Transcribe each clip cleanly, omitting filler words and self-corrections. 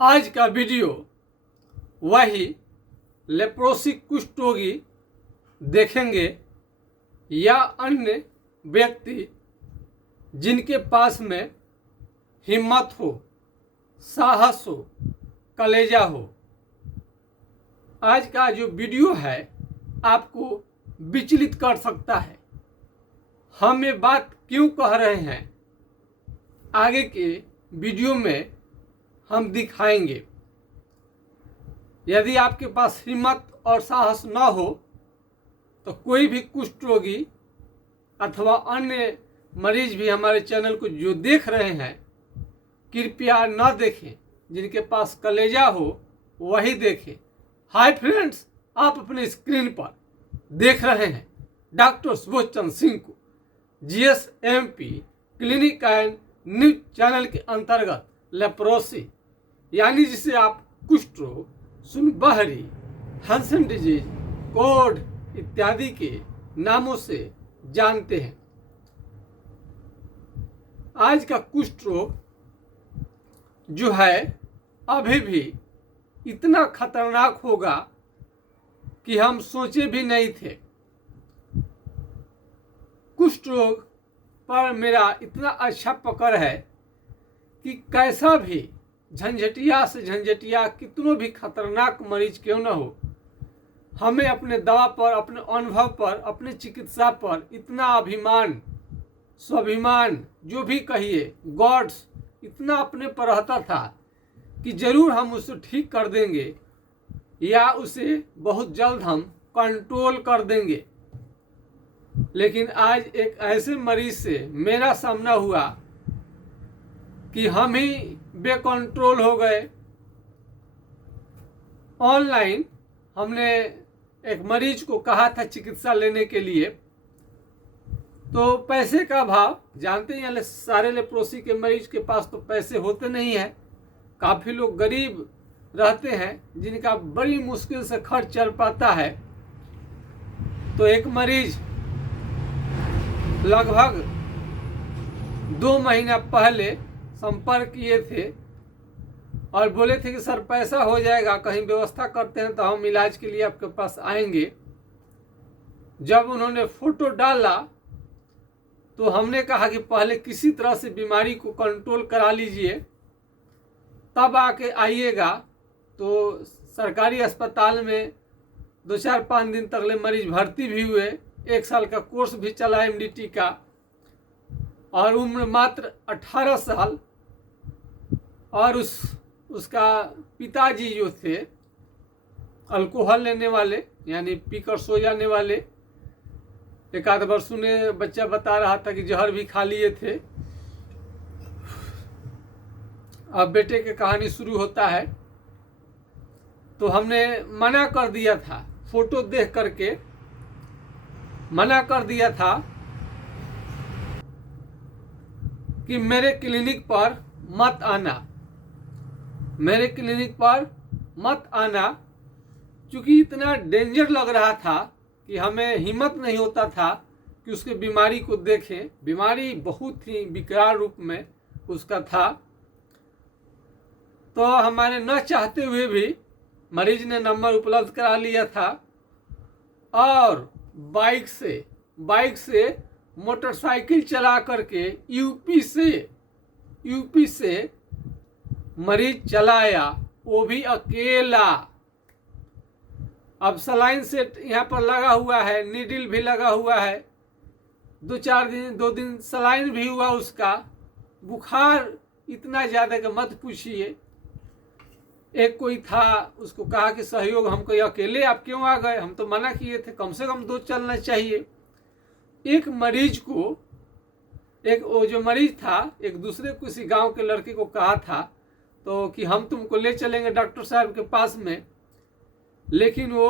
आज का वीडियो वही लेप्रोसी कुष्ठ रोगी देखेंगे या अन्य व्यक्ति जिनके पास में हिम्मत हो, साहस हो, कलेजा हो। आज का जो वीडियो है आपको विचलित कर सकता है। हम ये बात क्यों कह रहे हैं आगे के वीडियो में हम दिखाएंगे। यदि आपके पास हिम्मत और साहस न हो तो कोई भी कुष्ठ रोगी अथवा अन्य मरीज भी हमारे चैनल को जो देख रहे हैं कृपया न देखें। जिनके पास कलेजा हो वही देखें। हाय फ्रेंड्स, आप अपने स्क्रीन पर देख रहे हैं डॉक्टर सुबोध चंद्र सिंह को GSMP clinic and news channel के अंतर्गत लेप्रोसी यानी जिसे आप कुष्ठ रोग, सुनबहरी, हंसन डिजीज, कोढ़ इत्यादि के नामों से जानते हैं। आज का कुष्ठ रोग जो है अभी भी इतना खतरनाक होगा कि हम सोचे भी नहीं थे। कुष्ठ रोग पर मेरा इतना अच्छा पकड़ है कि कैसा भी झंझटिया से झंझटिया कितनों भी खतरनाक मरीज क्यों न हो, हमें अपने दवा पर, अपने अनुभव पर, अपने चिकित्सा पर इतना अभिमान, स्वाभिमान, जो भी कहिए, गॉड्स इतना अपने पर रहता था कि जरूर हम उसे ठीक कर देंगे या उसे बहुत जल्द हम कंट्रोल कर देंगे। लेकिन आज एक ऐसे मरीज से मेरा सामना हुआ कि हम ही बेकंट्रोल हो गए। ऑनलाइन हमने एक मरीज को कहा था चिकित्सा लेने के लिए, तो पैसे का भाव जानते हैं, सारे लेप्रोसी के मरीज के पास तो पैसे होते नहीं है। काफ़ी लोग गरीब रहते हैं जिनका बड़ी मुश्किल से खर्च चल पाता है। तो एक मरीज लगभग 2 महीना पहले संपर्क किए थे और बोले थे कि सर पैसा हो जाएगा, कहीं व्यवस्था करते हैं तो हम इलाज के लिए आपके पास आएंगे। जब उन्होंने फोटो डाला तो हमने कहा कि पहले किसी तरह से बीमारी को कंट्रोल करा लीजिए, तब आके आइएगा। तो सरकारी अस्पताल में 2-4-5 दिन तक ले मरीज भर्ती भी हुए। 1 साल का कोर्स भी चला MDT का, और उम्र मात्र 18 साल। और उसका पिताजी जो थे अल्कोहल लेने वाले, यानी पीकर सो जाने वाले। एक आध बार सुने बच्चा बता रहा था कि जहर भी खा लिए थे। अब बेटे की कहानी शुरू होता है। तो हमने मना कर दिया था, फोटो देख करके मना कर दिया था कि मेरे क्लिनिक पर मत आना, मेरे क्लिनिक पर मत आना। क्योंकि इतना डेंजर लग रहा था कि हमें हिम्मत नहीं होता था कि उसके बीमारी को देखें। बीमारी बहुत ही विकराल रूप में उसका था। तो हमारे न चाहते हुए भी मरीज ने नंबर उपलब्ध करा लिया था और बाइक से मोटरसाइकिल चला करके यूपी से मरीज चलाया, वो भी अकेला। अब सलाइन सेट यहाँ पर लगा हुआ है, नीडल भी लगा हुआ है। 2 दिन सलाइन भी हुआ उसका। बुखार इतना ज़्यादा कि मत पूछिए। एक कोई था, उसको कहा कि सहयोग, हमको अकेले आप क्यों आ गए, हम तो मना किए थे, कम से कम 2 चलना चाहिए। एक मरीज को, वो जो मरीज था, एक दूसरे किसी गांव के लड़के को कहा था तो कि हम तुमको ले चलेंगे डॉक्टर साहब के पास में। लेकिन वो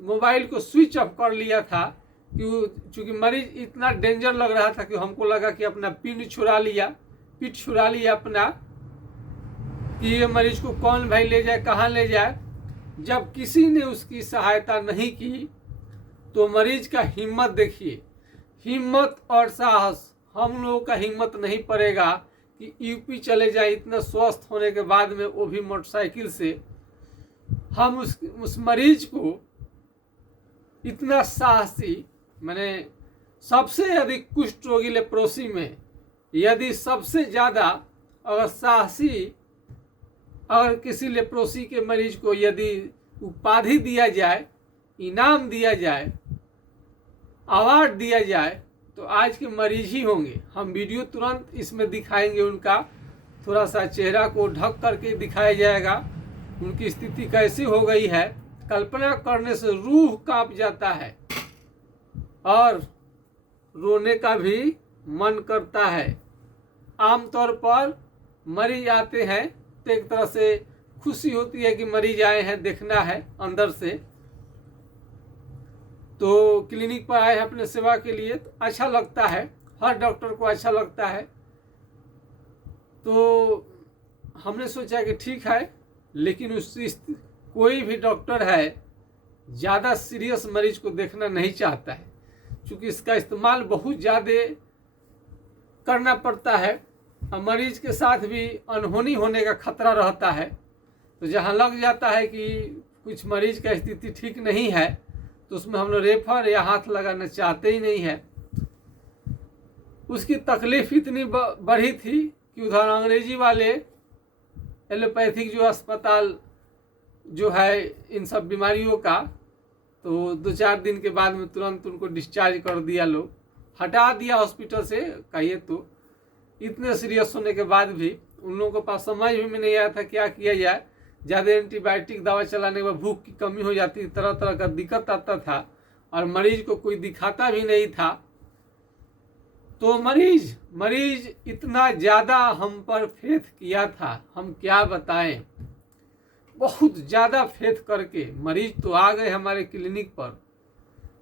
मोबाइल को स्विच ऑफ कर लिया था क्योंकि मरीज इतना डेंजर लग रहा था कि हमको लगा कि अपना पीठ छुड़ा लिया अपना, कि ये मरीज को कौन भाई ले जाए, कहाँ ले जाए। जब किसी ने उसकी सहायता नहीं की तो मरीज का हिम्मत देखिए, हिम्मत और साहस। हम लोगों का हिम्मत नहीं पड़ेगा कि यूपी चले जाए इतना स्वस्थ होने के बाद में, वो भी मोटरसाइकिल से। हम उस मरीज को इतना साहसी, मैंने सबसे अधिक कुष्ठ रोगी लेप्रोसी में यदि सबसे ज़्यादा अगर साहसी, अगर किसी लेप्रोसी के मरीज को यदि उपाधि दिया जाए, इनाम दिया जाए, अवार्ड दिया जाए, तो आज के मरीज ही होंगे। हम वीडियो तुरंत इसमें दिखाएंगे, उनका थोड़ा सा चेहरा को ढक करके दिखाया जाएगा, उनकी स्थिति कैसी हो गई है। कल्पना करने से रूह कांप जाता है और रोने का भी मन करता है। आमतौर पर मरीज आते हैं तो एक तरह से खुशी होती है कि मरीज आए हैं, देखना है अंदर से, तो क्लिनिक पर आए हैं अपने सेवा के लिए, तो अच्छा लगता है, हर डॉक्टर को अच्छा लगता है। तो हमने सोचा कि ठीक है, लेकिन कोई भी डॉक्टर है ज़्यादा सीरियस मरीज को देखना नहीं चाहता है, क्योंकि इसका इस्तेमाल बहुत ज़्यादा करना पड़ता है और मरीज के साथ भी अनहोनी होने का खतरा रहता है। तो जहाँ लग जाता है कि कुछ मरीज का स्थिति ठीक नहीं है, तो उसमें हम लोग रेफर या हाथ लगाना चाहते ही नहीं है। उसकी तकलीफ इतनी बढ़ी थी कि उधर अंग्रेजी वाले एलोपैथिक जो अस्पताल जो है इन सब बीमारियों का, तो 2-4 दिन के बाद में तुरंत उनको डिस्चार्ज कर दिया, लोग हटा दिया हॉस्पिटल से। कहिए तो इतने सीरियस होने के बाद भी उन लोगों के पास समझ में नहीं आया था क्या किया जाए। ज़्यादा एंटीबायोटिक दवा चलाने के बाद भूख की कमी हो जाती, तरह तरह का दिक्कत आता था और मरीज को कोई दिखाता भी नहीं था। तो मरीज इतना ज़्यादा हम पर फेथ किया था, हम क्या बताएं। बहुत ज़्यादा फेथ करके मरीज तो आ गए हमारे क्लिनिक पर,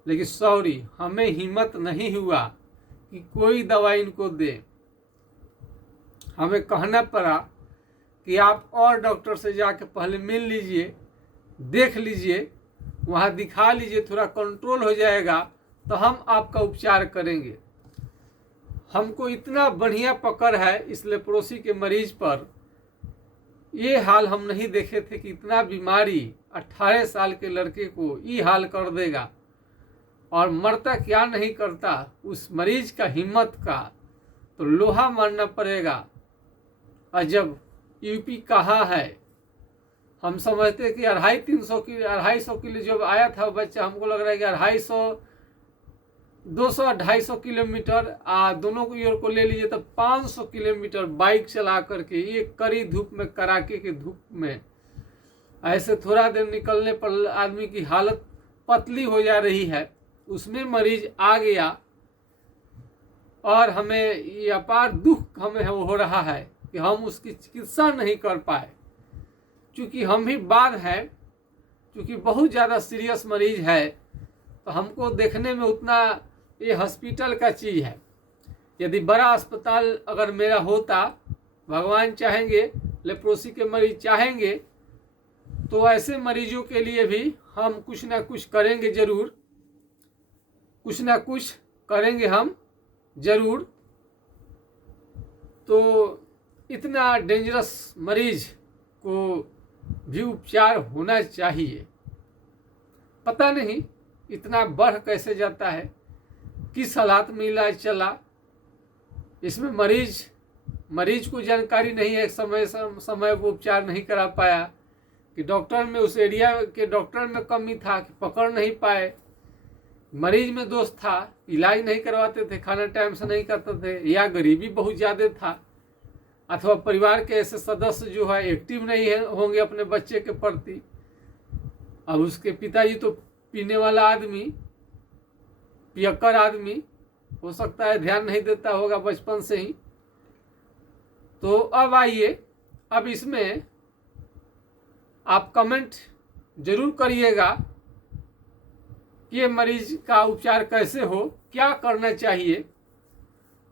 लेकिन सॉरी, हमें हिम्मत नहीं हुआ कि कोई दवा इनको दे। हमें कहना पड़ा कि आप और डॉक्टर से जाके पहले मिल लीजिए, देख लीजिए, वहाँ दिखा लीजिए, थोड़ा कंट्रोल हो जाएगा तो हम आपका उपचार करेंगे। हमको इतना बढ़िया पकड़ है इस लेप्रोसी के मरीज पर, ये हाल हम नहीं देखे थे कि इतना बीमारी 18 साल के लड़के को ये हाल कर देगा और मरता क्या नहीं करता उस मरीज का हिम्मत का तो लोहा मानना पड़ेगा। और जब यूपी कहाँ है, हम समझते कि 250 किलो जब आया था बच्चा, हमको लग रहा है कि 200-250 किलोमीटर दोनों को ओर को ले लीजिए तो 500 किलोमीटर बाइक चला करके, ये कड़ी धूप में, कड़ाके की धूप में, ऐसे थोड़ा देर निकलने पर आदमी की हालत पतली हो जा रही है, उसमें मरीज आ गया और हमें ये अपार दुख हमें हो रहा है कि हम उसकी चिकित्सा नहीं कर पाए, क्योंकि हम भी बाद हैं, क्योंकि बहुत ज़्यादा सीरियस मरीज है। तो हमको देखने में उतना, ये हॉस्पिटल का चीज़ है। यदि बड़ा अस्पताल अगर मेरा होता, भगवान चाहेंगे, लेप्रोसी के मरीज चाहेंगे, तो ऐसे मरीजों के लिए भी हम कुछ ना कुछ करेंगे ज़रूर, कुछ ना कुछ करेंगे हम ज़रूर। तो इतना डेंजरस मरीज को भी उपचार होना चाहिए। पता नहीं इतना बढ़ कैसे जाता है, किस हालात में इलाज चला, इसमें मरीज को जानकारी नहीं है, समय वो उपचार नहीं करा पाया, कि डॉक्टर में, उस एरिया के डॉक्टर में कमी था कि पकड़ नहीं पाए, मरीज में दोष था, इलाज नहीं करवाते थे, खाना टाइम से नहीं करते थे, या गरीबी बहुत ज़्यादा था, अथवा परिवार के ऐसे सदस्य जो है एक्टिव नहीं होंगे अपने बच्चे के प्रति। अब उसके पिताजी तो पीने वाला आदमी, पियक्कर आदमी हो सकता है, ध्यान नहीं देता होगा बचपन से ही। तो अब आइए, अब इसमें आप कमेंट जरूर करिएगा कि ये मरीज का उपचार कैसे हो, क्या करना चाहिए,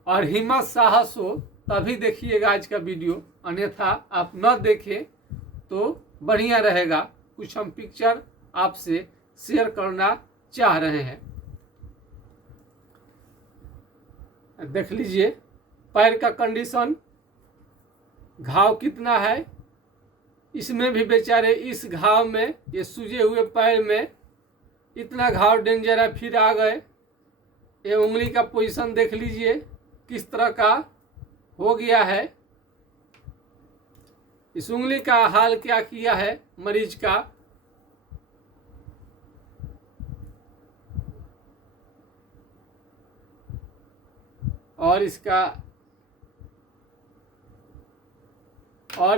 और हिम्मत साहस हो तभी देखिएगा आज का वीडियो, अन्यथा आप न देखें तो बढ़िया रहेगा। कुछ हम पिक्चर आपसे शेयर करना चाह रहे हैं। देख लीजिए पैर का कंडीशन, घाव कितना है, इसमें भी बेचारे इस घाव में, ये सूजे हुए पैर में इतना घाव डेंजर है, फिर आ गए। ये उंगली का पोजीशन देख लीजिए किस तरह का हो गया है। इस उंगली का हाल क्या किया है मरीज का। और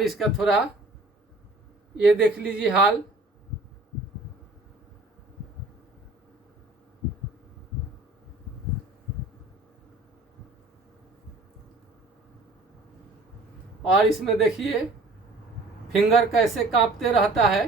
इसका थोड़ा ये देख लीजिए हाल। और इसमें देखिए फिंगर कैसे कांपते रहता है।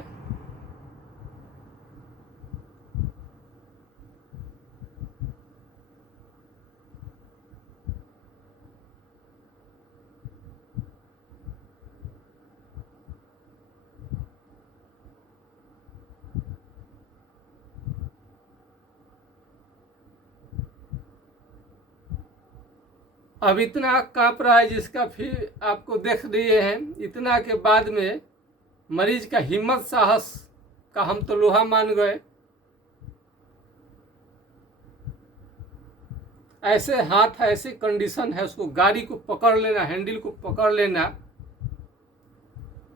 अब इतना कांप रहा है जिसका फिर आपको देख रहे हैं। इतना के बाद में मरीज का हिम्मत साहस का हम तो लोहा मान गए। ऐसे हाथ है, ऐसे कंडीशन है, उसको गाड़ी को पकड़ लेना, हैंडल को पकड़ लेना।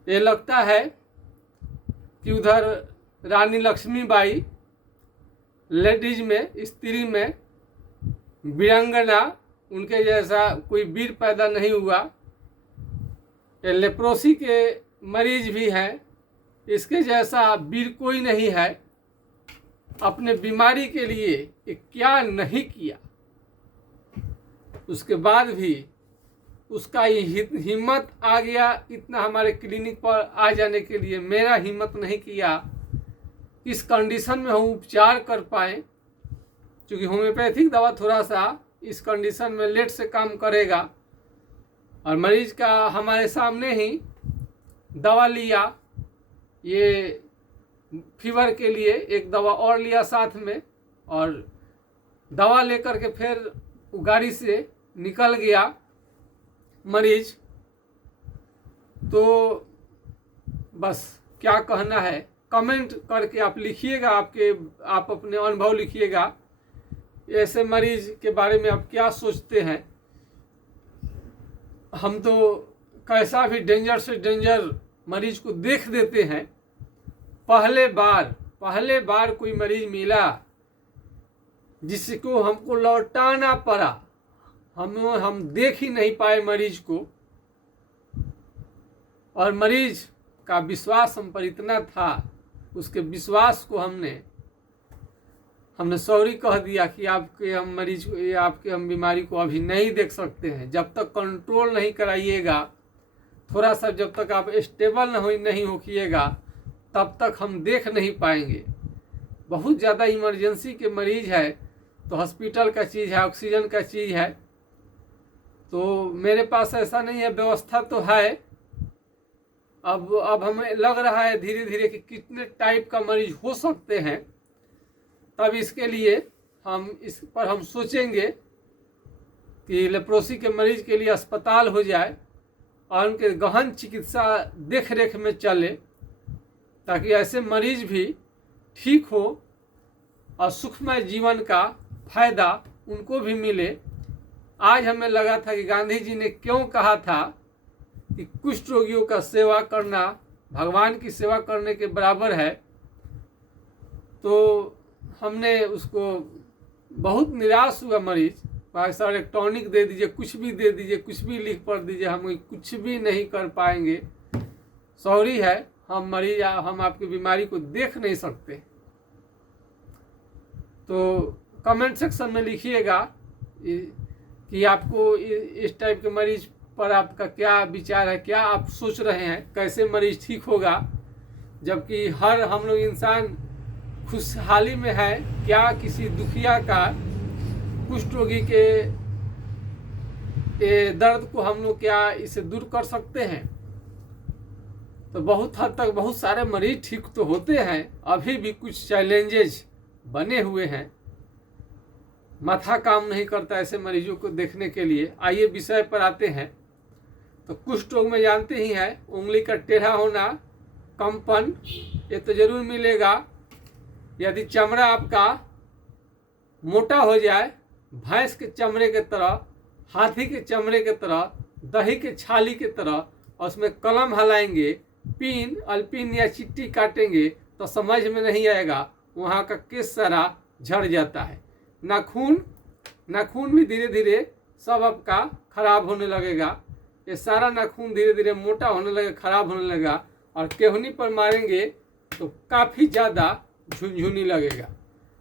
ये लगता है कि उधर रानी लक्ष्मीबाई लेडीज में, स्त्री में वीरांगना, उनके जैसा कोई वीर पैदा नहीं हुआ। ये लेप्रोसी के मरीज भी हैं, इसके जैसा वीर कोई नहीं है। अपने बीमारी के लिए ये क्या नहीं किया, उसके बाद भी उसका हिम्मत आ गया इतना हमारे क्लिनिक पर आ जाने के लिए। मेरा हिम्मत नहीं किया इस कंडीशन में हम उपचार कर पाए, क्योंकि होम्योपैथिक दवा थोड़ा सा इस कंडीशन में लेट से काम करेगा। और मरीज का हमारे सामने ही दवा लिया, ये फीवर के लिए एक दवा और लिया साथ में, और दवा लेकर के फिर गाड़ी से निकल गया मरीज। तो बस क्या कहना है, कमेंट करके आप लिखिएगा, आप अपने अनुभव लिखिएगा। ऐसे मरीज के बारे में आप क्या सोचते हैं। हम तो कैसा भी डेंजर से डेंजर मरीज को देख देते हैं। पहले बार कोई मरीज मिला जिसको हमको लौटाना पड़ा, हम देख ही नहीं पाए मरीज को। और मरीज का विश्वास हम पर इतना था, उसके विश्वास को हमने सॉरी कह दिया कि आपके हम बीमारी को अभी नहीं देख सकते हैं। जब तक कंट्रोल नहीं कराइएगा, थोड़ा सा जब तक आप स्टेबल नहीं होइएगा, तब तक हम देख नहीं पाएंगे। बहुत ज़्यादा इमरजेंसी के मरीज है तो हॉस्पिटल का चीज़ है, ऑक्सीजन का चीज़ है। तो मेरे पास ऐसा नहीं है, व्यवस्था तो है। अब हमें लग रहा है धीरे धीरे कि कितने टाइप का मरीज हो सकते हैं। तब इसके लिए इस पर हम सोचेंगे कि लेप्रोसी के मरीज के लिए अस्पताल हो जाए और उनके गहन चिकित्सा देख रेख में चले, ताकि ऐसे मरीज भी ठीक हो और सुखमय जीवन का फायदा उनको भी मिले। आज हमें लगा था कि गांधी जी ने क्यों कहा था कि कुष्ठ रोगियों का सेवा करना भगवान की सेवा करने के बराबर है। तो हमने उसको, बहुत निराश हुआ मरीज। भाई सर एक टॉनिक दे दीजिए, कुछ भी दे दीजिए, कुछ भी लिख पढ़ दीजिए, हम कुछ भी नहीं कर पाएंगे। सॉरी है, हम आपकी बीमारी को देख नहीं सकते। तो कमेंट सेक्शन में लिखिएगा कि आपको इस टाइप के मरीज पर आपका क्या विचार है, क्या आप सोच रहे हैं, कैसे मरीज ठीक होगा। जबकि हर हम लोग इंसान खुशहाली में है, क्या किसी दुखिया का, कुष्ठ रोगी के दर्द को हम लोग क्या इसे दूर कर सकते हैं। तो बहुत हद तक बहुत सारे मरीज ठीक तो होते हैं, अभी भी कुछ चैलेंजेस बने हुए हैं। माथा काम नहीं करता ऐसे मरीजों को देखने के लिए। आइए विषय पर आते हैं। तो कुष्ठ रोग में जानते ही हैं, उंगली का टेढ़ा होना, कंपन, ये तो जरूर मिलेगा। यदि चमड़ा आपका मोटा हो जाए, भैंस के चमड़े के तरह, हाथी के चमड़े के तरह, दही के छाली के तरह, और उसमें कलम हलाएंगे, पिन अल्पिन या चिट्टी काटेंगे तो समझ में नहीं आएगा, वहाँ का केस सारा झड़ जाता है। नाखून भी धीरे धीरे सब आपका खराब होने लगेगा। ये सारा नाखून धीरे धीरे मोटा होने लगेगा, खराब होने लगेगा, और केहनी पर मारेंगे तो काफ़ी ज़्यादा झुनझुनी लगेगा,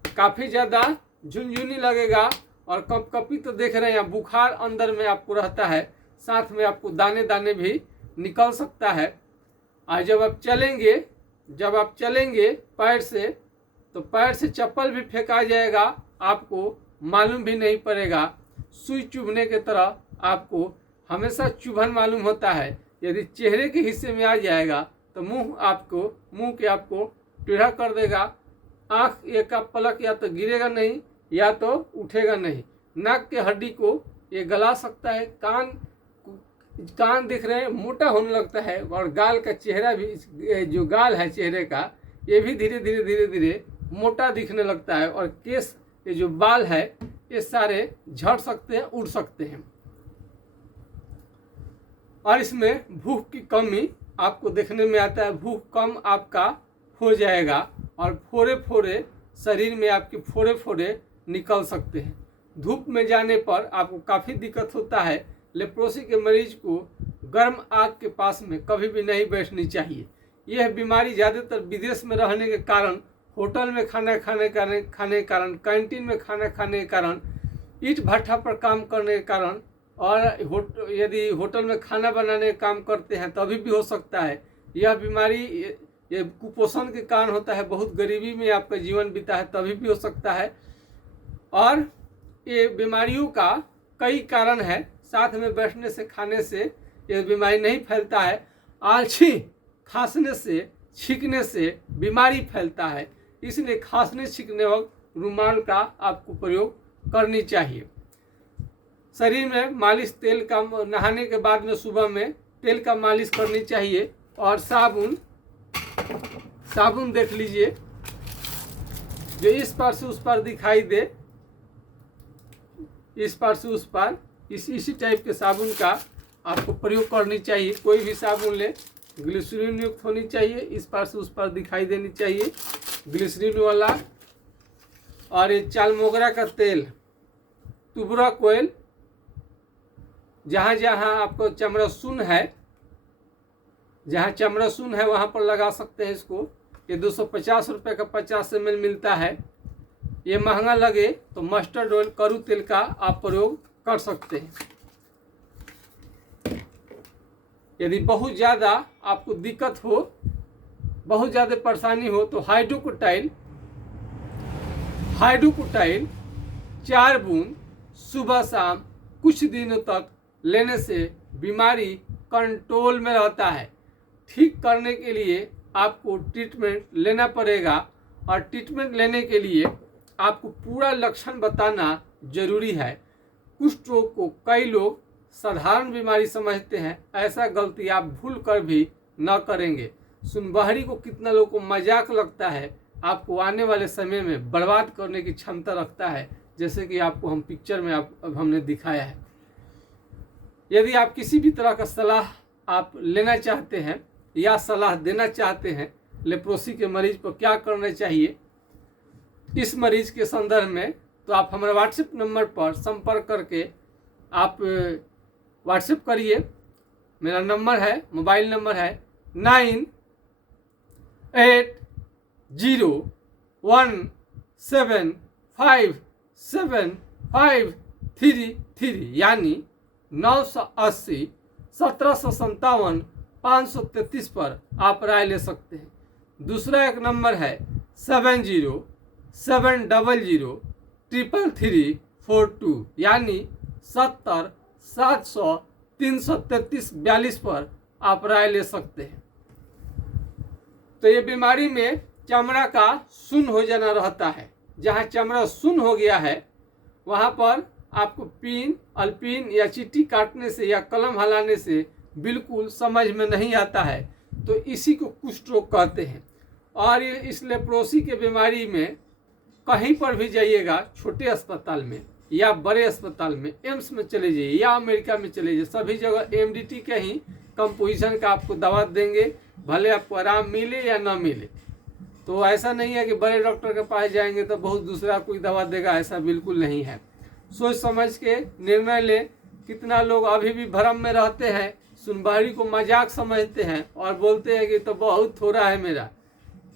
काफ़ी ज़्यादा झुनझुनी लगेगा। और कपकपी तो देख रहे हैं, बुखार अंदर में आपको रहता है, साथ में आपको दाने दाने भी निकल सकता है। और जब आप चलेंगे पैर से, तो पैर से चप्पल भी फेंका जाएगा, आपको मालूम भी नहीं पड़ेगा। सुई चुभने की तरह आपको हमेशा चुभन मालूम होता है। यदि चेहरे के हिस्से में आ जाएगा तो मुंह के आपको टेढ़ा कर देगा। आँख एक का पलक या तो गिरेगा नहीं या तो उठेगा नहीं। नाक के हड्डी को ये गला सकता है। कान दिख रहे हैं मोटा होने लगता है, और गाल का चेहरा भी, जो गाल है चेहरे का, ये भी धीरे धीरे मोटा दिखने लगता है। और केस, ये जो बाल है, ये सारे झड़ सकते हैं, उड़ सकते हैं। और इसमें भूख की कमी आपको देखने में आता है। भूख कम आपका हो जाएगा, और फोड़े शरीर में आपके फोड़े निकल सकते हैं। धूप में जाने पर आपको काफ़ी दिक्कत होता है। लेप्रोसी के मरीज को गर्म आग के पास में कभी भी नहीं बैठनी चाहिए। यह बीमारी ज़्यादातर विदेश में रहने के कारण, होटल में खाना खाने के कारण, कैंटीन में खाना खाने के कारण, ईंट भट्ठा पर काम करने के कारण, और यदि होटल में खाना बनाने का काम करते हैं तभी भी हो सकता है। यह बीमारी ये कुपोषण के कारण होता है। बहुत गरीबी में आपका जीवन बीता है तभी भी हो सकता है। और ये बीमारियों का कई कारण है। साथ में बैठने से, खाने से ये बीमारी नहीं फैलता है। आलसी खांसने से, छींकने से बीमारी फैलता है। इसलिए खांसने छींकने वक्त रुमाल का आपको प्रयोग करनी चाहिए। शरीर में मालिश, तेल का, नहाने के बाद में सुबह में तेल का मालिश करनी चाहिए। और साबुन देख लीजिए, जो इस पार से उस पार दिखाई दे, इस पार से उस पार, इसी टाइप के साबुन का आपको प्रयोग करनी चाहिए। कोई भी साबुन ले, ग्लिसरीन युक्त होनी चाहिए, इस पार से उस पार दिखाई देनी चाहिए, ग्लिसरीन वाला। और ये चाल मोगरा का तेल, तुबरा कोयल, जहाँ जहाँ आपको चमड़ा सुन्न है, जहाँ चमड़ा सुन्न है वहाँ पर लगा सकते हैं इसको। ये 250 रुपये का 50 ml मिलता है। ये महंगा लगे तो मस्टर्ड ऑयल, करू तेल का आप प्रयोग कर सकते हैं। यदि बहुत ज़्यादा आपको दिक्कत हो, बहुत ज़्यादा परेशानी हो, तो हाइड्रोकोटाइल 4 बूंद सुबह शाम कुछ दिनों तक लेने से बीमारी कंट्रोल में रहता है। ठीक करने के लिए आपको ट्रीटमेंट लेना पड़ेगा, और ट्रीटमेंट लेने के लिए आपको पूरा लक्षण बताना जरूरी है। कुष्ठ रोग को कई लोग साधारण बीमारी समझते हैं। ऐसा गलती आप भूल कर भी न करेंगे। सुनबहरी को कितना लोगों को मजाक लगता है, आपको आने वाले समय में बर्बाद करने की क्षमता रखता है, जैसे कि आपको हम पिक्चर में हमने दिखाया है। यदि आप किसी भी तरह का सलाह आप लेना चाहते हैं या सलाह देना चाहते हैं लेप्रोसी के मरीज को क्या करना चाहिए इस मरीज के संदर्भ में, तो आप हमारे व्हाट्सएप नंबर पर संपर्क करके आप व्हाट्सएप करिए। मेरा नंबर है, मोबाइल नंबर है 9807575333, यानी 980 1757 533 पर आप राय ले सकते हैं। दूसरा एक नंबर है 7070333342, यानी 70 700 333 42 पर आप राय ले सकते हैं। तो ये बीमारी में चमड़ा का सुन्न हो जाना रहता है। जहाँ चमड़ा सुन्न हो गया है वहाँ पर आपको पिन, अल्पिन या चींटी काटने से या कलम हलाने से बिल्कुल समझ में नहीं आता है, तो इसी को कुष्ठ रोग कहते हैं। और ये इस लेप्रोसी के बीमारी में कहीं पर भी जाइएगा, छोटे अस्पताल में या बड़े अस्पताल में, एम्स में चले जाइए या अमेरिका में चले जाइए, सभी जगह एमडीटी के ही कंपोजिशन का आपको दवा देंगे, भले आपको आराम मिले या ना मिले। तो ऐसा नहीं है कि बड़े डॉक्टर के पास जाएंगे तो बहुत दूसरा कोई दवा देगा, ऐसा बिल्कुल नहीं है। सोच समझ के निर्णय लें। कितना लोग अभी भी भ्रम में रहते हैं, सुनबहरी को मजाक समझते हैं और बोलते हैं कि तो बहुत थोड़ा है, मेरा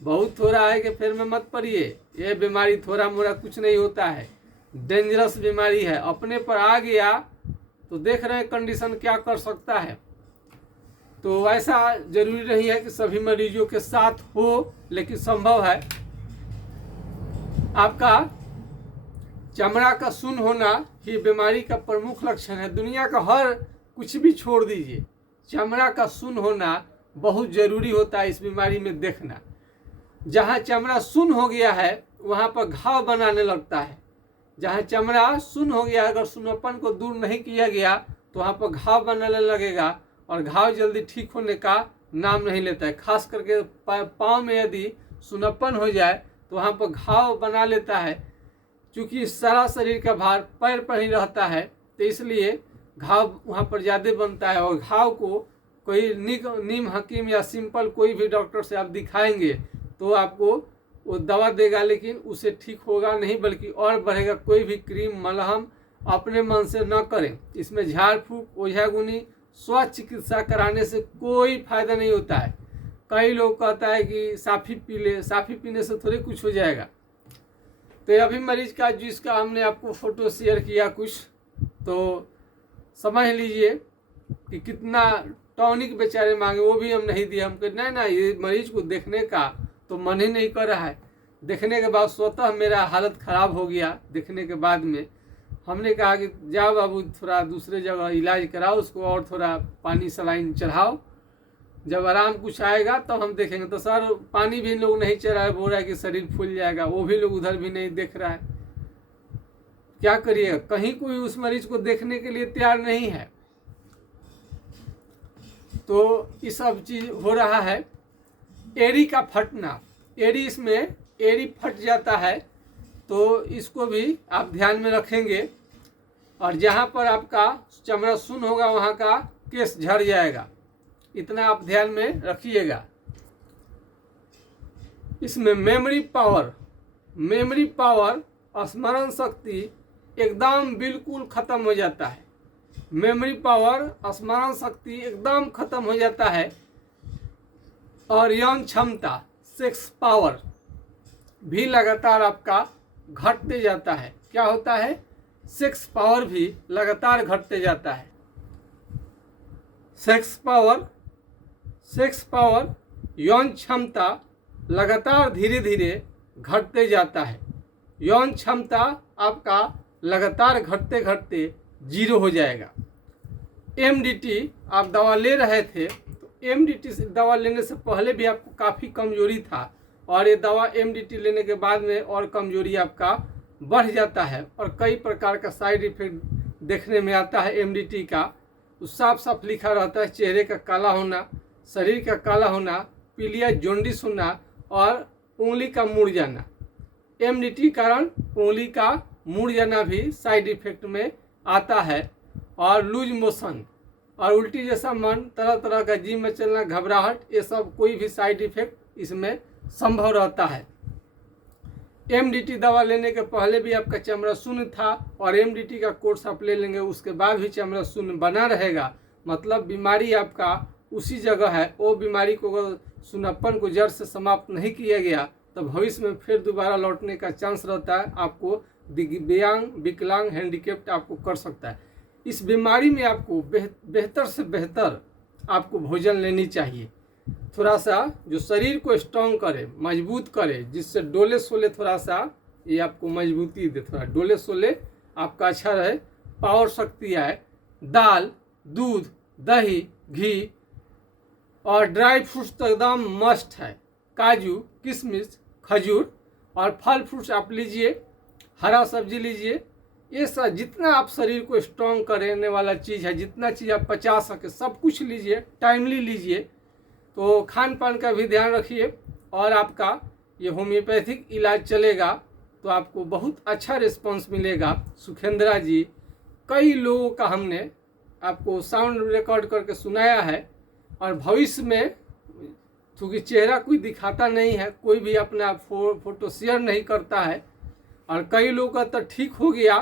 बहुत थोड़ा है, कि फिर में मत पड़िए, ये बीमारी थोड़ा मोड़ा कुछ नहीं होता है, डेंजरस बीमारी है। अपने पर आ गया तो देख रहे हैं कंडीशन क्या कर सकता है। तो ऐसा जरूरी नहीं है कि सभी मरीजों के साथ हो, लेकिन संभव है। आपका चमड़ा का सुन्न होना ही बीमारी का प्रमुख लक्षण है। दुनिया का हर कुछ भी छोड़ दीजिए, चमड़ा का सुन्न होना बहुत जरूरी होता है इस बीमारी में देखना। जहाँ चमड़ा सुन्न हो गया है वहाँ पर घाव बनाने लगता है। जहाँ चमड़ा सुन्न हो गया, अगर सुन्नपन को दूर नहीं किया गया तो वहाँ पर घाव बनाने लगेगा और घाव जल्दी ठीक होने का नाम नहीं लेता है। खास करके पाँव में यदि सुन्नपन हो जाए तो वहाँ पर घाव बना लेता है। क्योंकि सारा शरीर का भार पैर पर ही रहता है, तो इसलिए घाव वहाँ पर ज़्यादा बनता है। और घाव को कोई नीम हकीम या सिंपल कोई भी डॉक्टर से आप दिखाएंगे तो आपको वो दवा देगा, लेकिन उसे ठीक होगा नहीं बल्कि और बढ़ेगा। कोई भी क्रीम मलहम अपने मन से न करें। इसमें झाड़ फूक, ओझागुनी, स्वास्थ्य चिकित्सा कराने से कोई फायदा नहीं होता है। कई लोग कहता है कि साफी पी ले, साफी पीने से थोड़ी कुछ हो जाएगा। तो अभी मरीज का जिसका हमने आपको फोटो शेयर किया कुछ, तो समझ लीजिए कि कितना टॉनिक बेचारे मांगे, वो भी हम नहीं दिए। हम कहे नहीं ना, ये मरीज को देखने का तो मन ही नहीं कर रहा है। देखने के बाद स्वतः मेरा हालत ख़राब हो गया। देखने के बाद में हमने कहा कि जाओ बाबू, थोड़ा दूसरे जगह इलाज कराओ उसको और थोड़ा पानी सलाइन चढ़ाओ, जब आराम कुछ आएगा तब तो हम देखेंगे। तो सर पानी भी लोग नहीं चढ़ा है, बोल रहा है कि शरीर फूल जाएगा, वो भी लोग उधर भी नहीं देख रहा है। क्या करिएगा, कहीं कोई उस मरीज को देखने के लिए तैयार नहीं है। तो ये सब चीज़ हो रहा है। एड़ी का फटना, एड़ी, इसमें एड़ी फट जाता है, तो इसको भी आप ध्यान में रखेंगे। और जहाँ पर आपका चमड़ा सुन्न होगा वहाँ का केस झड़ जाएगा, इतना आप ध्यान में रखिएगा। इसमें मेमोरी पावर, स्मरण शक्ति एकदम बिल्कुल ख़त्म हो जाता है। मेमोरी पावर, स्मरण शक्ति एकदम ख़त्म हो जाता है। और यौन क्षमता, सेक्स पावर भी लगातार आपका घटते जाता है। क्या होता है, सेक्स पावर भी लगातार घटते जाता है। सेक्स पावर, यौन क्षमता लगातार धीरे धीरे घटते जाता है। यौन क्षमता आपका लगातार घटते घटते जीरो हो जाएगा। एमडीटी आप दवा ले रहे थे, तो एमडीटी से दवा लेने से पहले भी आपको काफ़ी कमजोरी था, और ये दवा एमडीटी लेने के बाद में और कमजोरी आपका बढ़ जाता है। और कई प्रकार का साइड इफेक्ट देखने में आता है एमडीटी का। साफ साफ लिखा रहता है, चेहरे का काला होना, शरीर का काला होना, पीलिया जॉन्डिस होना और उंगली का मुड़ जाना। एमडीटी कारण उंगली का मुड़ जाना भी साइड इफेक्ट में आता है। और लूज मोशन और उल्टी जैसा मन, तरह तरह का जिम में चलना, घबराहट, ये सब कोई भी साइड इफेक्ट इसमें संभव रहता है। एमडीटी दवा लेने के पहले भी आपका चमड़ा शून्य था, और एमडीटी का कोर्स आप ले लेंगे उसके बाद भी चमड़ा शून्य बना रहेगा, मतलब बीमारी आपका उसी जगह है। वो बीमारी को अगर सुन्नपन को जड़ से समाप्त नहीं किया गया तो भविष्य में फिर दोबारा लौटने का चांस रहता है। आपको दिव्यांग, विकलांग, हैंडीकेप्ट आपको कर सकता है। इस बीमारी में आपको बेहतर से बेहतर आपको भोजन लेनी चाहिए, थोड़ा सा जो शरीर को स्ट्रॉन्ग करे, मजबूत करे, जिससे डोले सोले थोड़ा सा ये आपको मजबूती दे, थोड़ा डोले सोले आपका अच्छा रहे, पावर शक्ति आए। दाल, दूध, दही, घी और ड्राई फ्रूट्स तो एकदम मस्ट है। काजू, किशमिश, खजूर और फल फ्रूट्स आप लीजिए, हरा सब्जी लीजिए, ये सब जितना आप शरीर को स्ट्रॉन्ग करने वाला चीज़ है, जितना चीज़ आप पचा सके सब कुछ लीजिए, टाइमली लीजिए। तो खान पान का भी ध्यान रखिए और आपका ये होम्योपैथिक इलाज चलेगा तो आपको बहुत अच्छा रिस्पांस मिलेगा। सुखेंद्रा जी, कई लोगों का हमने आपको साउंड रिकॉर्ड करके सुनाया है और भविष्य में, क्योंकि चेहरा कोई दिखाता नहीं है, कोई भी अपना फोटो शेयर नहीं करता है, और कई लोगों का तो ठीक हो गया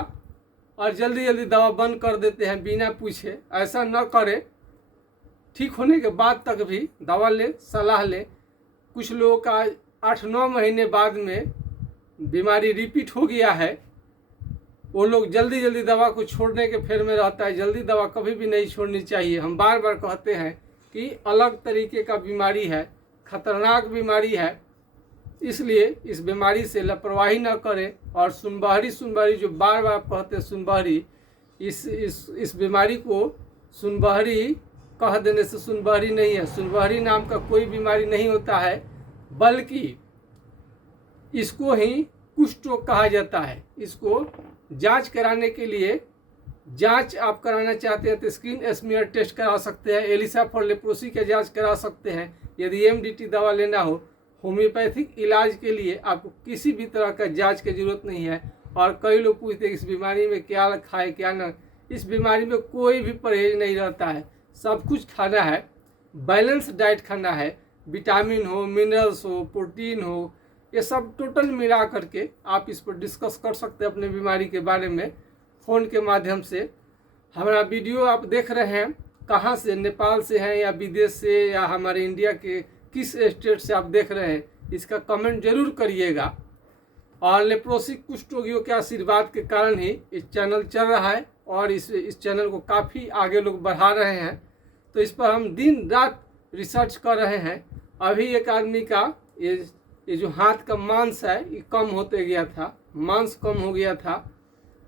और जल्दी जल्दी दवा बंद कर देते हैं बिना पूछे। ऐसा न करें, ठीक होने के बाद तक भी दवा ले, सलाह ले। कुछ लोगों का 8-9 महीने बाद में बीमारी रिपीट हो गया है, वो लोग जल्दी जल्दी दवा को छोड़ने के फेर में रहता है। जल्दी दवा कभी भी नहीं छोड़नी चाहिए। हम बार बार कहते हैं कि अलग तरीके का बीमारी है, खतरनाक बीमारी है, इसलिए इस बीमारी से लापरवाही न करें। और सुनबहरी जो बार बार आप कहते हैं सुनबहरी, इस बीमारी को सुनबहरी कह देने से सुनबहरी नहीं है। सुनबहरी नाम का कोई बीमारी नहीं होता है, बल्कि इसको ही कुष्ठ रोग कहा जाता है। इसको जांच कराने के लिए, जांच आप कराना चाहते हैं तो स्किन स्मीयर टेस्ट करा सकते हैं, एलिसा फॉर लेप्रोसी का जांच करा सकते हैं। यदि एमडीटी दवा लेना हो, होम्योपैथिक इलाज के लिए आपको किसी भी तरह का जांच की जरूरत नहीं है। और कई लोग पूछते हैं इस बीमारी में क्या खाए क्या न। इस बीमारी में कोई भी परहेज नहीं रहता है, सब कुछ खाना है, बैलेंस डाइट खाना है। विटामिन हो, मिनरल्स हो, प्रोटीन हो, ये सब टोटल मिला करके आप इस पर डिस्कस कर सकते हैं अपने बीमारी के बारे में फ़ोन के माध्यम से। हमारा वीडियो आप देख रहे हैं कहाँ से, नेपाल से हैं या विदेश से या हमारे इंडिया के किस स्टेट से आप देख रहे हैं, इसका कमेंट जरूर करिएगा। और लेप्रोसी कुष्ठ रोगियों के आशीर्वाद के कारण ही इस चैनल चल रहा है और इस चैनल को काफ़ी आगे लोग बढ़ा रहे हैं। तो इस पर हम दिन रात रिसर्च कर रहे हैं। अभी एक आदमी का ये जो हाथ का मांस है ये कम होते गया था, मांस कम हो गया था,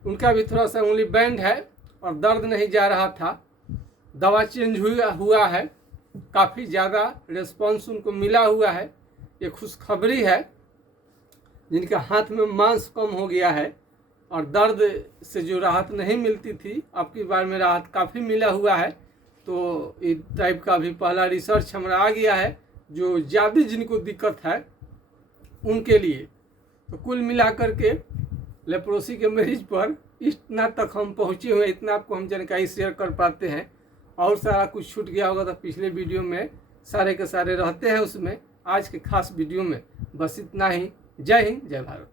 उनका भी थोड़ा सा उंगली बैंड है और दर्द नहीं जा रहा था। दवा चेंज हुआ है, काफ़ी ज़्यादा रिस्पॉन्स उनको मिला हुआ है। ये खुशखबरी है जिनका हाथ में मांस कम हो गया है और दर्द से जो राहत नहीं मिलती थी, अब की बार में राहत काफ़ी मिला हुआ है। तो इस टाइप का भी पहला रिसर्च हमारा आ गया है जो ज़्यादा जिनको दिक्कत है उनके लिए। तो कुल मिलाकर के लेप्रोसी के मरीज पर इतना तक हम पहुँचे हुए, इतना आपको हम जानकारी शेयर कर पाते हैं। और सारा कुछ छूट गया होगा तो पिछले वीडियो में सारे के सारे रहते हैं उसमें। आज के खास वीडियो में बस इतना ही। जय हिंद, जय भारत।